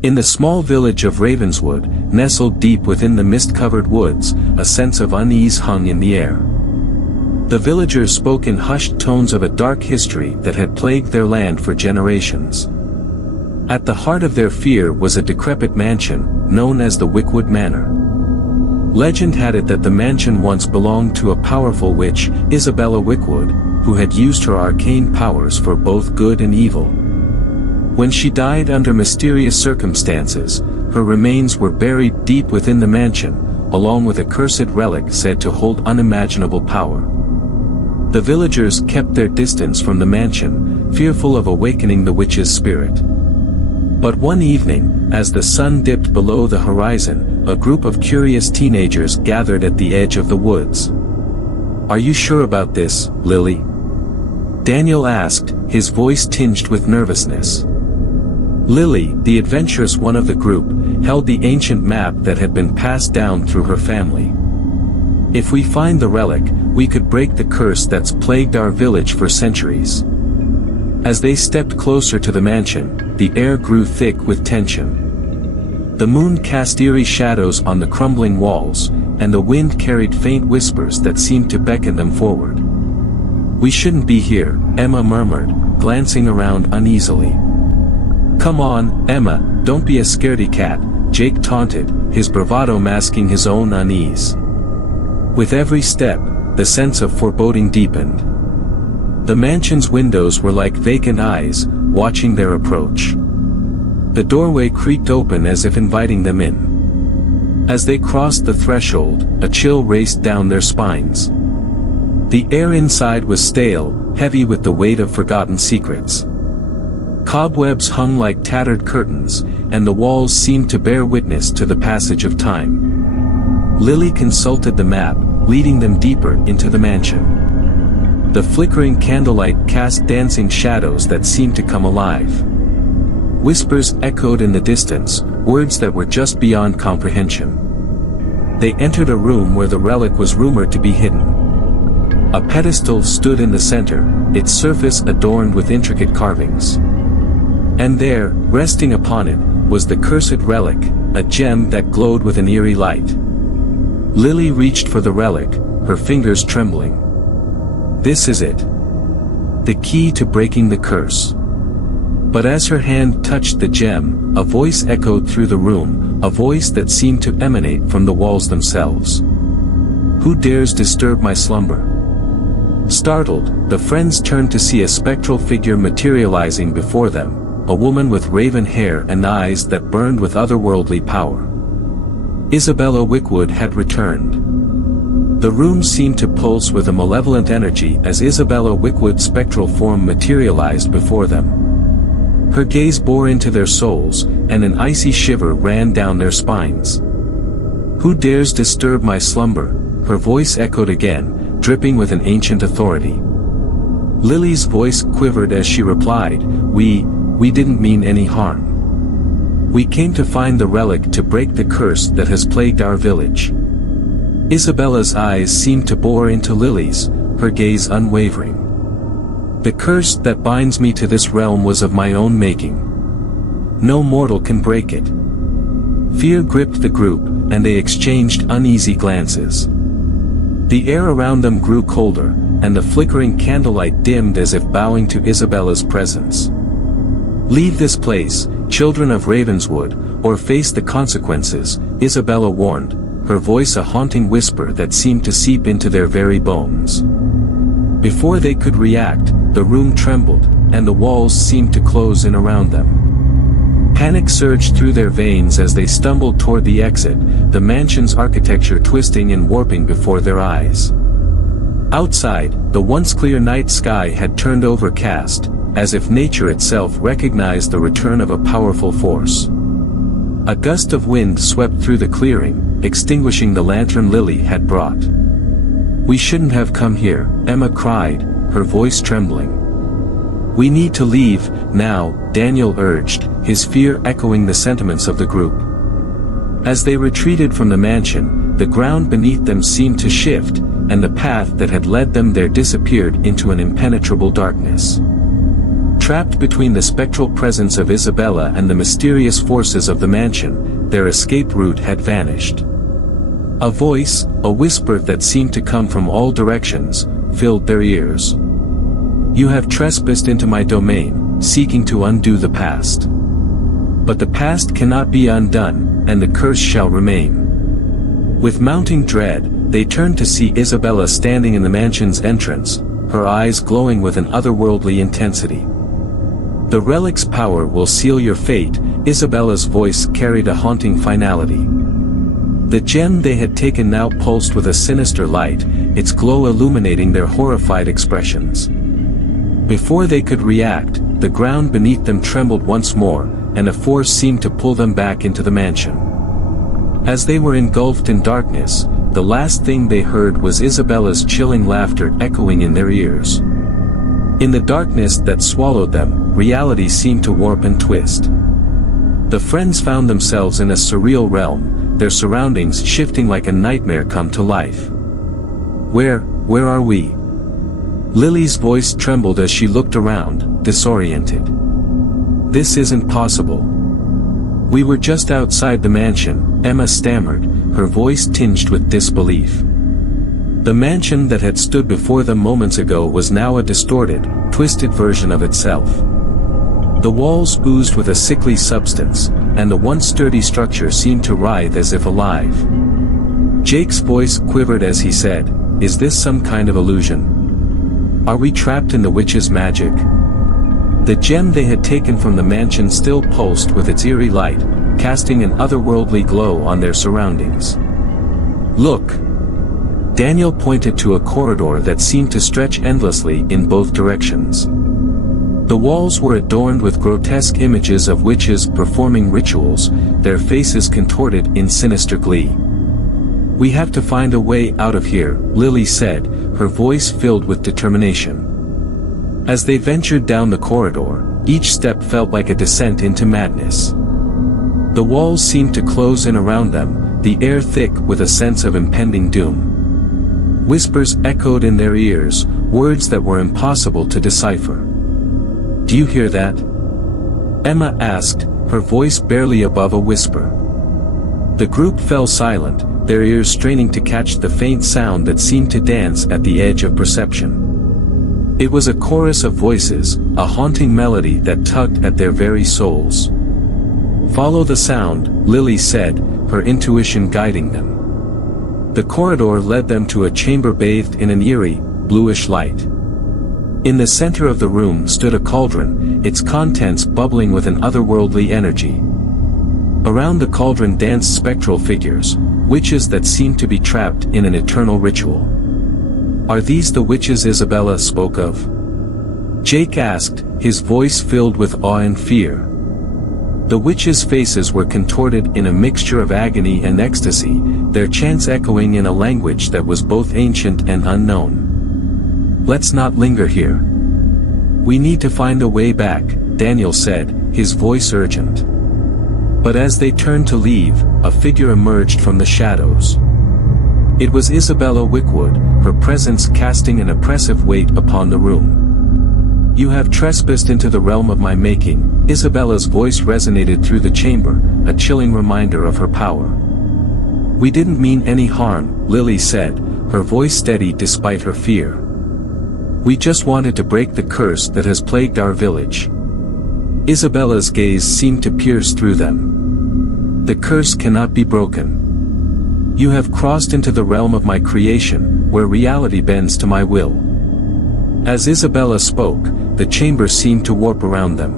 In the small village of Ravenswood, nestled deep within the mist-covered woods, a sense of unease hung in the air. The villagers spoke in hushed tones of a dark history that had plagued their land for generations. At the heart of their fear was a decrepit mansion, known as the Wickwood Manor. Legend had it that the mansion once belonged to a powerful witch, Isabella Wickwood, who had used her arcane powers for both good and evil. When she died under mysterious circumstances, her remains were buried deep within the mansion, along with a cursed relic said to hold unimaginable power. The villagers kept their distance from the mansion, fearful of awakening the witch's spirit. But one evening, as the sun dipped below the horizon, a group of curious teenagers gathered at the edge of the woods. "Are you sure about this, Lily?" Daniel asked, his voice tinged with nervousness. Lily, the adventurous one of the group, held the ancient map that had been passed down through her family. "If we find the relic, we could break the curse that's plagued our village for centuries." As they stepped closer to the mansion, the air grew thick with tension. The moon cast eerie shadows on the crumbling walls, and the wind carried faint whispers that seemed to beckon them forward. "We shouldn't be here," Emma murmured, glancing around uneasily. "Come on, Emma, don't be a scaredy cat," Jake taunted, his bravado masking his own unease. With every step, the sense of foreboding deepened. The mansion's windows were like vacant eyes, watching their approach. The doorway creaked open as if inviting them in. As they crossed the threshold, a chill raced down their spines. The air inside was stale, heavy with the weight of forgotten secrets. Cobwebs hung like tattered curtains, and the walls seemed to bear witness to the passage of time. Lily consulted the map, leading them deeper into the mansion. The flickering candlelight cast dancing shadows that seemed to come alive. Whispers echoed in the distance, words that were just beyond comprehension. They entered a room where the relic was rumored to be hidden. A pedestal stood in the center, its surface adorned with intricate carvings. And there, resting upon it, was the cursed relic, a gem that glowed with an eerie light. Lily reached for the relic, her fingers trembling. "This is it. The key to breaking the curse." But as her hand touched the gem, a voice echoed through the room, a voice that seemed to emanate from the walls themselves. "Who dares disturb my slumber?" Startled, the friends turned to see a spectral figure materializing before them, a woman with raven hair and eyes that burned with otherworldly power. Isabella Wickwood had returned. The room seemed to pulse with a malevolent energy as Isabella Wickwood's spectral form materialized before them. Her gaze bore into their souls, and an icy shiver ran down their spines. "Who dares disturb my slumber?" her voice echoed again, dripping with an ancient authority. Lily's voice quivered as she replied, We didn't mean any harm. We came to find the relic to break the curse that has plagued our village." Isabella's eyes seemed to bore into Lily's, her gaze unwavering. "The curse that binds me to this realm was of my own making. No mortal can break it." Fear gripped the group, and they exchanged uneasy glances. The air around them grew colder, and the flickering candlelight dimmed as if bowing to Isabella's presence. "Leave this place, children of Ravenswood, or face the consequences," Isabella warned, her voice a haunting whisper that seemed to seep into their very bones. Before they could react, the room trembled, and the walls seemed to close in around them. Panic surged through their veins as they stumbled toward the exit, the mansion's architecture twisting and warping before their eyes. Outside, the once clear night sky had turned overcast, as if nature itself recognized the return of a powerful force. A gust of wind swept through the clearing, extinguishing the lantern Lily had brought. "We shouldn't have come here," Emma cried, her voice trembling. "We need to leave, now," Daniel urged, his fear echoing the sentiments of the group. As they retreated from the mansion, the ground beneath them seemed to shift, and the path that had led them there disappeared into an impenetrable darkness. trapped between the spectral presence of Isabella and the mysterious forces of the mansion, their escape route had vanished. A voice, a whisper that seemed to come from all directions, filled their ears. "You have trespassed into my domain, seeking to undo the past. But the past cannot be undone, and the curse shall remain." With mounting dread, they turned to see Isabella standing in the mansion's entrance, her eyes glowing with an otherworldly intensity. "The relic's power will seal your fate," Isabella's voice carried a haunting finality. The gem they had taken now pulsed with a sinister light, its glow illuminating their horrified expressions. Before they could react, the ground beneath them trembled once more, and a force seemed to pull them back into the mansion. As they were engulfed in darkness, the last thing they heard was Isabella's chilling laughter echoing in their ears. In the darkness that swallowed them, reality seemed to warp and twist. The friends found themselves in a surreal realm, their surroundings shifting like a nightmare come to life. Where are we?" Lily's voice trembled as she looked around, disoriented. "This isn't possible." "We were just outside the mansion," Emma stammered, her voice tinged with disbelief. The mansion that had stood before them moments ago was now a distorted, twisted version of itself. The walls oozed with a sickly substance, and the once sturdy structure seemed to writhe as if alive. Jake's voice quivered as he said, "Is this some kind of illusion? Are we trapped in the witch's magic?" The gem they had taken from the mansion still pulsed with its eerie light, casting an otherworldly glow on their surroundings. "Look!" Daniel pointed to a corridor that seemed to stretch endlessly in both directions. The walls were adorned with grotesque images of witches performing rituals, their faces contorted in sinister glee. "We have to find a way out of here," Lily said, her voice filled with determination. As they ventured down the corridor, each step felt like a descent into madness. The walls seemed to close in around them, the air thick with a sense of impending doom. Whispers echoed in their ears, words that were impossible to decipher. "Do you hear that?" Emma asked, her voice barely above a whisper. The group fell silent, their ears straining to catch the faint sound that seemed to dance at the edge of perception. It was a chorus of voices, a haunting melody that tugged at their very souls. "Follow the sound," Lily said, her intuition guiding them. The corridor led them to a chamber bathed in an eerie, bluish light. In the center of the room stood a cauldron, its contents bubbling with an otherworldly energy. Around the cauldron danced spectral figures, witches that seemed to be trapped in an eternal ritual. "Are these the witches Isabella spoke of?" Jake asked, his voice filled with awe and fear. The witches' faces were contorted in a mixture of agony and ecstasy, their chants echoing in a language that was both ancient and unknown. "Let's not linger here. We need to find a way back," Daniel said, his voice urgent. But as they turned to leave, a figure emerged from the shadows. It was Isabella Wickwood, her presence casting an oppressive weight upon the room. "You have trespassed into the realm of my making," Isabella's voice resonated through the chamber, a chilling reminder of her power. "We didn't mean any harm," Lily said, her voice steady despite her fear. "We just wanted to break the curse that has plagued our village." Isabella's gaze seemed to pierce through them. "The curse cannot be broken. You have crossed into the realm of my creation, where reality bends to my will." As Isabella spoke, the chamber seemed to warp around them.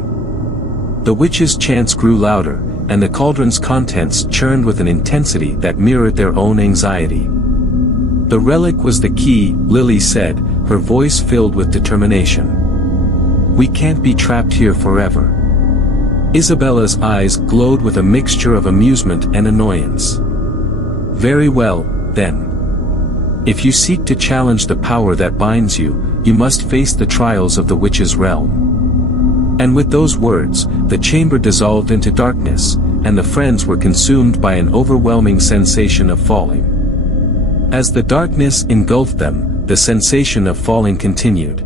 The witches' chants grew louder, and the cauldron's contents churned with an intensity that mirrored their own anxiety. "The relic was the key," Lily said, her voice filled with determination. "We can't be trapped here forever." Isabella's eyes glowed with a mixture of amusement and annoyance. "Very well, then. If you seek to challenge the power that binds you, you must face the trials of the witch's realm." And with those words, the chamber dissolved into darkness, and the friends were consumed by an overwhelming sensation of falling. As the darkness engulfed them, the sensation of falling continued.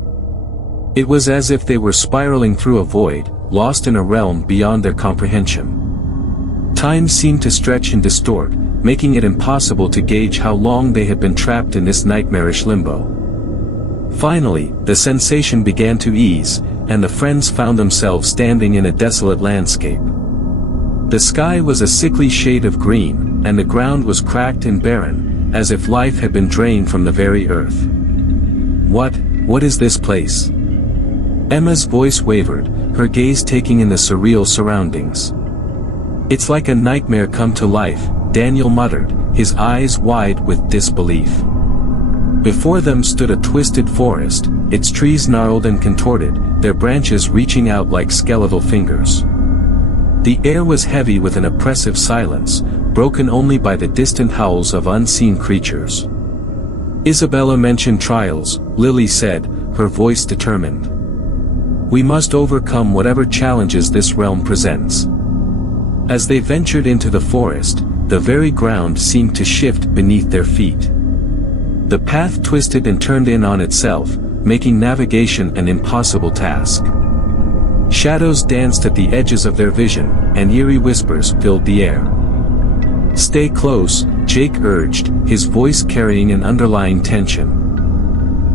It was as if they were spiraling through a void, lost in a realm beyond their comprehension. Time seemed to stretch and distort, making it impossible to gauge how long they had been trapped in this nightmarish limbo. Finally, the sensation began to ease, and the friends found themselves standing in a desolate landscape. The sky was a sickly shade of green, and the ground was cracked and barren, as if life had been drained from the very earth. What is this place?" Emma's voice wavered, her gaze taking in the surreal surroundings. "It's like a nightmare come to life," Daniel muttered, his eyes wide with disbelief. Before them stood a twisted forest, its trees gnarled and contorted, their branches reaching out like skeletal fingers. The air was heavy with an oppressive silence, broken only by the distant howls of unseen creatures. "Isabella mentioned trials," Lily said, her voice determined. "We must overcome whatever challenges this realm presents." As they ventured into the forest, the very ground seemed to shift beneath their feet. The path twisted and turned in on itself, making navigation an impossible task. Shadows danced at the edges of their vision, and eerie whispers filled the air. "Stay close," Jake urged, his voice carrying an underlying tension.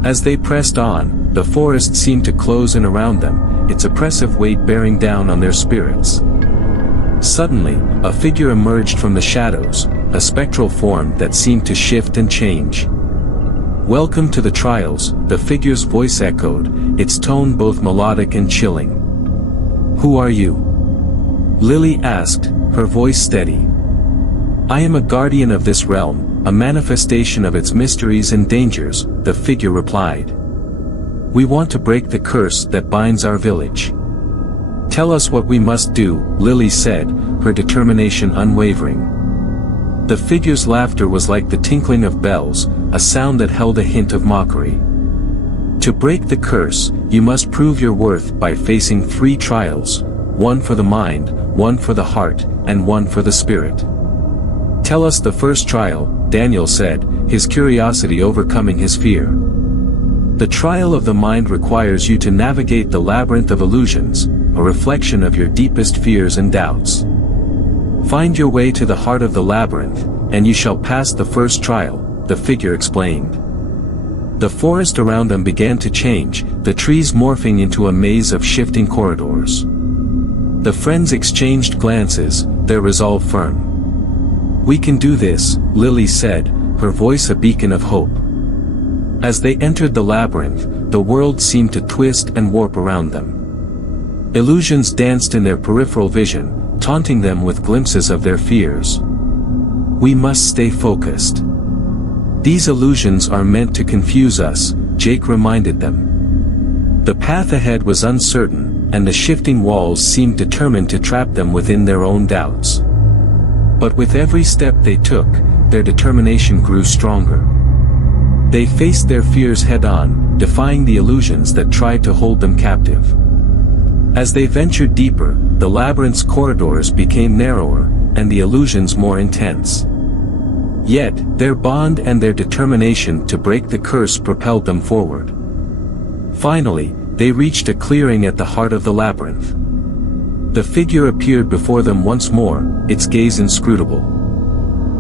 As they pressed on, the forest seemed to close in around them, its oppressive weight bearing down on their spirits. Suddenly, a figure emerged from the shadows, a spectral form that seemed to shift and change. "Welcome to the trials," the figure's voice echoed, its tone both melodic and chilling. "Who are you?" Lily asked, her voice steady. "I am a guardian of this realm, a manifestation of its mysteries and dangers," the figure replied. "We want to break the curse that binds our village." "Tell us what we must do," Lily said, her determination unwavering. The figure's laughter was like the tinkling of bells, a sound that held a hint of mockery. "To break the curse, you must prove your worth by facing 3 trials, one for the mind, one for the heart, and one for the spirit." "Tell us the first trial," Daniel said, his curiosity overcoming his fear. "The trial of the mind requires you to navigate the labyrinth of illusions, a reflection of your deepest fears and doubts. Find your way to the heart of the labyrinth, and you shall pass the first trial," the figure explained. The forest around them began to change, the trees morphing into a maze of shifting corridors. The friends exchanged glances, their resolve firm. "We can do this," Lily said, her voice a beacon of hope. As they entered the labyrinth, the world seemed to twist and warp around them. Illusions danced in their peripheral vision, taunting them with glimpses of their fears. "We must stay focused. These illusions are meant to confuse us," Jake reminded them. The path ahead was uncertain, and the shifting walls seemed determined to trap them within their own doubts. But with every step they took, their determination grew stronger. They faced their fears head-on, defying the illusions that tried to hold them captive. As they ventured deeper, the labyrinth's corridors became narrower, and the illusions more intense. Yet, their bond and their determination to break the curse propelled them forward. Finally, they reached a clearing at the heart of the labyrinth. The figure appeared before them once more, its gaze inscrutable.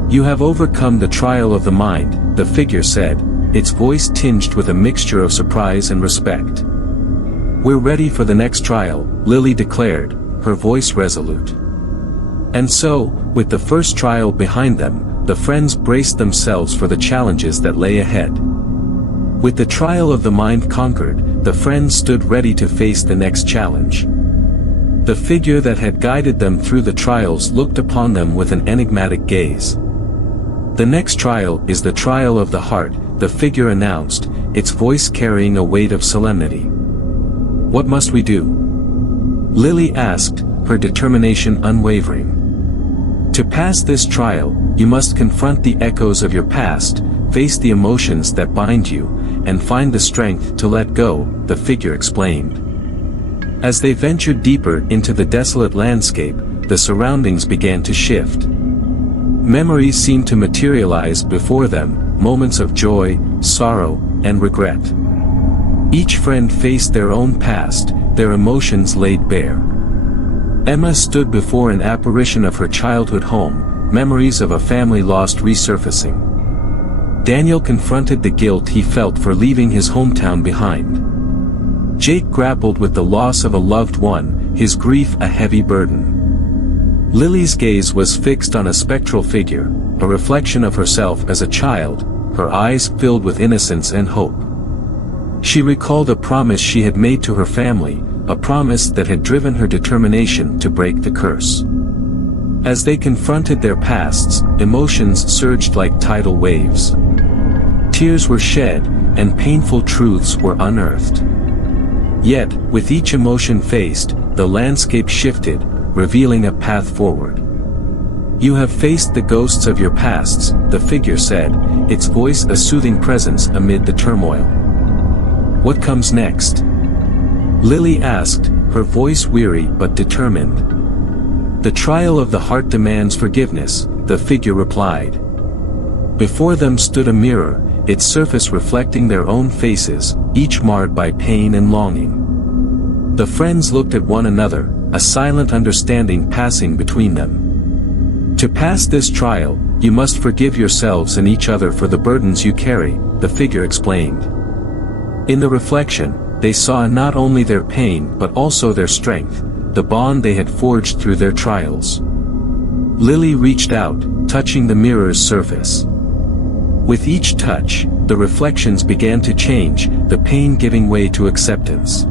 "You have overcome the trial of the mind," the figure said, its voice tinged with a mixture of surprise and respect. "We're ready for the next trial," Lily declared, her voice resolute. And so, with the first trial behind them, the friends braced themselves for the challenges that lay ahead. With the trial of the mind conquered, the friends stood ready to face the next challenge. The figure that had guided them through the trials looked upon them with an enigmatic gaze. "The next trial is the trial of the heart," the figure announced, its voice carrying a weight of solemnity. "What must we do?" Lily asked, her determination unwavering. "To pass this trial, you must confront the echoes of your past, face the emotions that bind you, and find the strength to let go," the figure explained. As they ventured deeper into the desolate landscape, the surroundings began to shift. Memories seemed to materialize before them, moments of joy, sorrow, and regret. Each friend faced their own past, their emotions laid bare. Emma stood before an apparition of her childhood home, memories of a family lost resurfacing. Daniel confronted the guilt he felt for leaving his hometown behind. Jake grappled with the loss of a loved one, his grief a heavy burden. Lily's gaze was fixed on a spectral figure, a reflection of herself as a child, her eyes filled with innocence and hope. She recalled a promise she had made to her family, a promise that had driven her determination to break the curse. As they confronted their pasts, emotions surged like tidal waves. Tears were shed, and painful truths were unearthed. Yet, with each emotion faced, the landscape shifted, revealing a path forward. "You have faced the ghosts of your pasts," the figure said, its voice a soothing presence amid the turmoil. "What comes next?" Lily asked, her voice weary but determined. "The trial of the heart demands forgiveness," the figure replied. Before them stood a mirror, its surface reflecting their own faces, each marred by pain and longing. The friends looked at one another, a silent understanding passing between them. "To pass this trial, you must forgive yourselves and each other for the burdens you carry," the figure explained. In the reflection, they saw not only their pain but also their strength, the bond they had forged through their trials. Lily reached out, touching the mirror's surface. With each touch, the reflections began to change, the pain giving way to acceptance.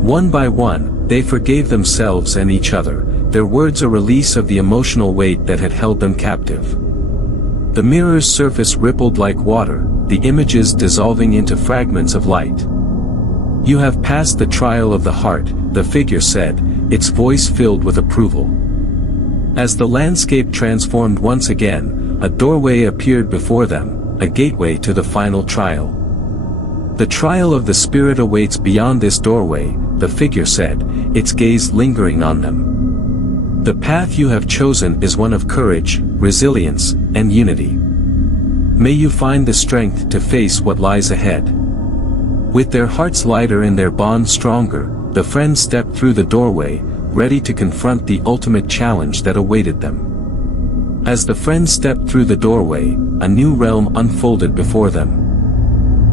One by one, they forgave themselves and each other, their words a release of the emotional weight that had held them captive. The mirror's surface rippled like water, the images dissolving into fragments of light. "You have passed the trial of the heart," the figure said, its voice filled with approval. As the landscape transformed once again, a doorway appeared before them, a gateway to the final trial. "The trial of the spirit awaits beyond this doorway," the figure said, its gaze lingering on them. "The path you have chosen is one of courage, resilience, and unity. May you find the strength to face what lies ahead." With their hearts lighter and their bond stronger, the friends stepped through the doorway, ready to confront the ultimate challenge that awaited them. As the friends stepped through the doorway, a new realm unfolded before them.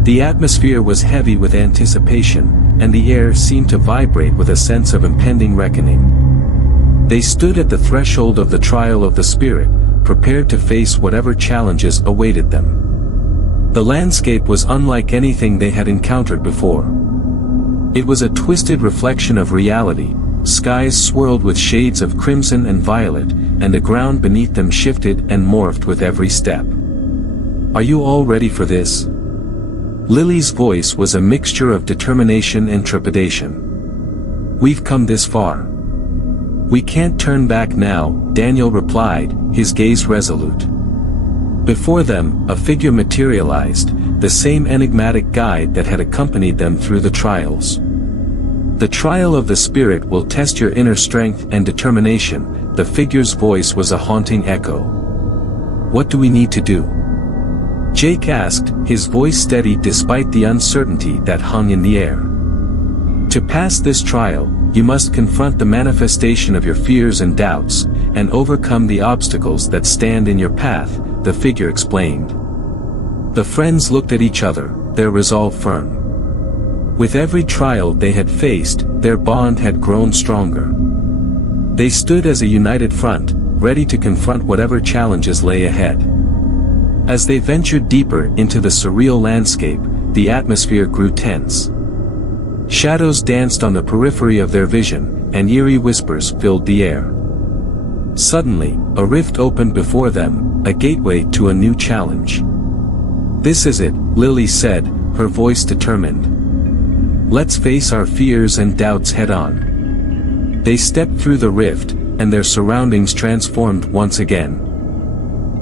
The atmosphere was heavy with anticipation, and the air seemed to vibrate with a sense of impending reckoning. They stood at the threshold of the trial of the spirit, prepared to face whatever challenges awaited them. The landscape was unlike anything they had encountered before. It was a twisted reflection of reality, skies swirled with shades of crimson and violet, and the ground beneath them shifted and morphed with every step. "Are you all ready for this?" Lily's voice was a mixture of determination and trepidation. "We've come this far. We can't turn back now," Daniel replied, his gaze resolute. Before them, a figure materialized, the same enigmatic guide that had accompanied them through the trials. "The trial of the spirit will test your inner strength and determination," the figure's voice was a haunting echo. "What do we need to do?" Jake asked, his voice steady despite the uncertainty that hung in the air. "To pass this trial, you must confront the manifestation of your fears and doubts, and overcome the obstacles that stand in your path," the figure explained. The friends looked at each other, their resolve firm. With every trial they had faced, their bond had grown stronger. They stood as a united front, ready to confront whatever challenges lay ahead. As they ventured deeper into the surreal landscape, the atmosphere grew tense. Shadows danced on the periphery of their vision, and eerie whispers filled the air. Suddenly, a rift opened before them, a gateway to a new challenge. "This is it," Lily said, her voice determined. "Let's face our fears and doubts head-on." They stepped through the rift, and their surroundings transformed once again.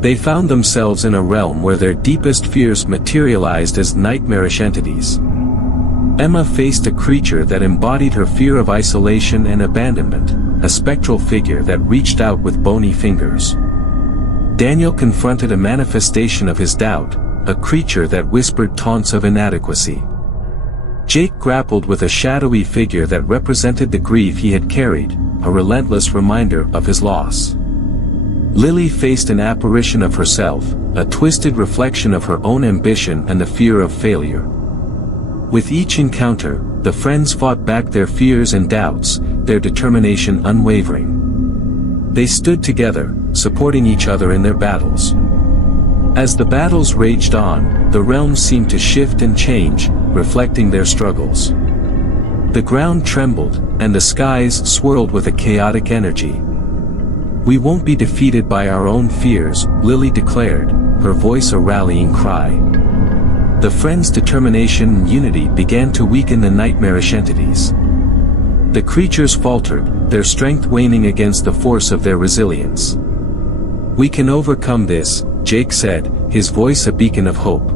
They found themselves in a realm where their deepest fears materialized as nightmarish entities. Emma faced a creature that embodied her fear of isolation and abandonment, a spectral figure that reached out with bony fingers. Daniel confronted a manifestation of his doubt, a creature that whispered taunts of inadequacy. Jake grappled with a shadowy figure that represented the grief he had carried, a relentless reminder of his loss. Lily faced an apparition of herself, a twisted reflection of her own ambition and the fear of failure. With each encounter, the friends fought back their fears and doubts, their determination unwavering. They stood together, supporting each other in their battles. As the battles raged on, the realms seemed to shift and change, reflecting their struggles. The ground trembled, and the skies swirled with a chaotic energy. "We won't be defeated by our own fears," Lily declared, her voice a rallying cry. The friends' determination and unity began to weaken the nightmarish entities. The creatures faltered, their strength waning against the force of their resilience. "We can overcome this," Jake said, his voice a beacon of hope.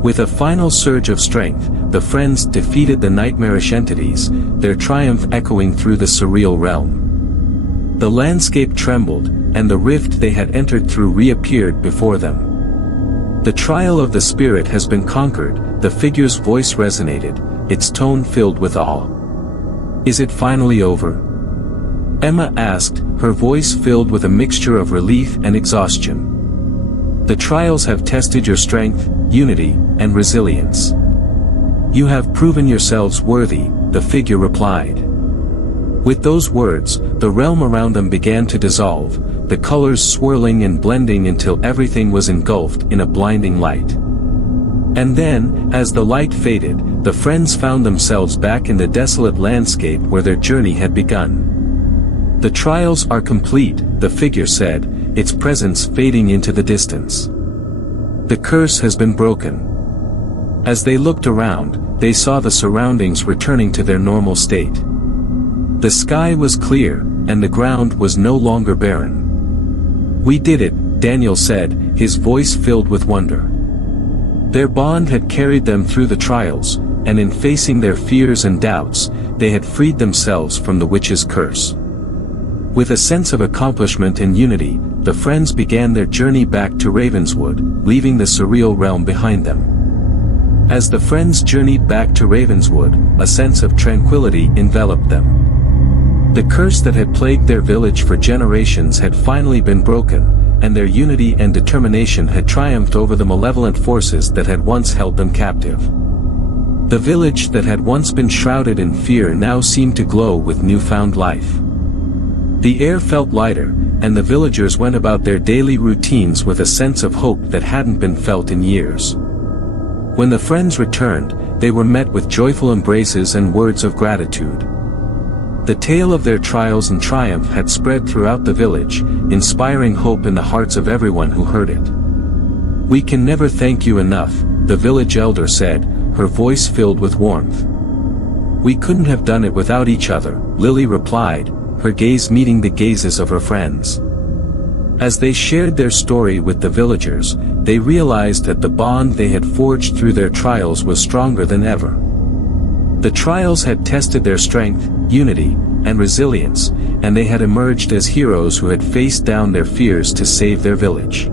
With a final surge of strength, the friends defeated the nightmarish entities, their triumph echoing through the surreal realm. The landscape trembled, and the rift they had entered through reappeared before them. "The trial of the spirit has been conquered," the figure's voice resonated, its tone filled with awe. "Is it finally over?" Emma asked, her voice filled with a mixture of relief and exhaustion. "The trials have tested your strength, unity, and resilience. You have proven yourselves worthy," the figure replied. With those words, the realm around them began to dissolve, the colors swirling and blending until everything was engulfed in a blinding light. And then, as the light faded, the friends found themselves back in the desolate landscape where their journey had begun. "The trials are complete," the figure said, its presence fading into the distance. "The curse has been broken." As they looked around, they saw the surroundings returning to their normal state. The sky was clear, and the ground was no longer barren. "We did it," Daniel said, his voice filled with wonder. Their bond had carried them through the trials, and in facing their fears and doubts, they had freed themselves from the witch's curse. With a sense of accomplishment and unity, the friends began their journey back to Ravenswood, leaving the surreal realm behind them. As the friends journeyed back to Ravenswood, a sense of tranquility enveloped them. The curse that had plagued their village for generations had finally been broken, and their unity and determination had triumphed over the malevolent forces that had once held them captive. The village that had once been shrouded in fear now seemed to glow with newfound life. The air felt lighter, and the villagers went about their daily routines with a sense of hope that hadn't been felt in years. When the friends returned, they were met with joyful embraces and words of gratitude. The tale of their trials and triumph had spread throughout the village, inspiring hope in the hearts of everyone who heard it. "We can never thank you enough," the village elder said, her voice filled with warmth. "We couldn't have done it without each other," Lily replied, her gaze meeting the gazes of her friends. As they shared their story with the villagers, they realized that the bond they had forged through their trials was stronger than ever. The trials had tested their strength, unity, and resilience, and they had emerged as heroes who had faced down their fears to save their village.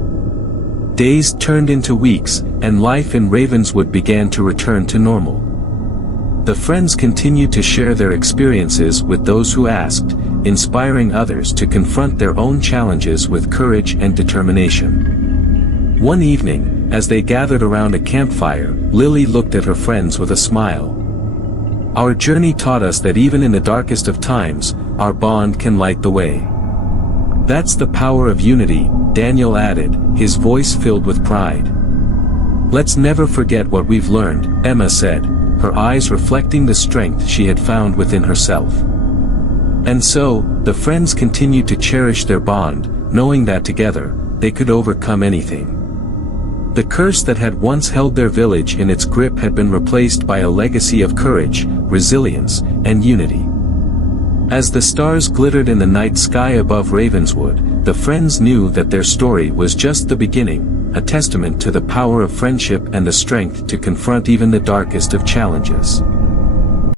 Days turned into weeks, and life in Ravenswood began to return to normal. The friends continued to share their experiences with those who asked, inspiring others to confront their own challenges with courage and determination. One evening, as they gathered around a campfire, Lily looked at her friends with a smile. "Our journey taught us that even in the darkest of times, our bond can light the way." "That's the power of unity," Daniel added, his voice filled with pride. "Let's never forget what we've learned," Emma said, her eyes reflecting the strength she had found within herself. And so, the friends continued to cherish their bond, knowing that together, they could overcome anything. The curse that had once held their village in its grip had been replaced by a legacy of courage, resilience, and unity. As the stars glittered in the night sky above Ravenswood, the friends knew that their story was just the beginning, a testament to the power of friendship and the strength to confront even the darkest of challenges.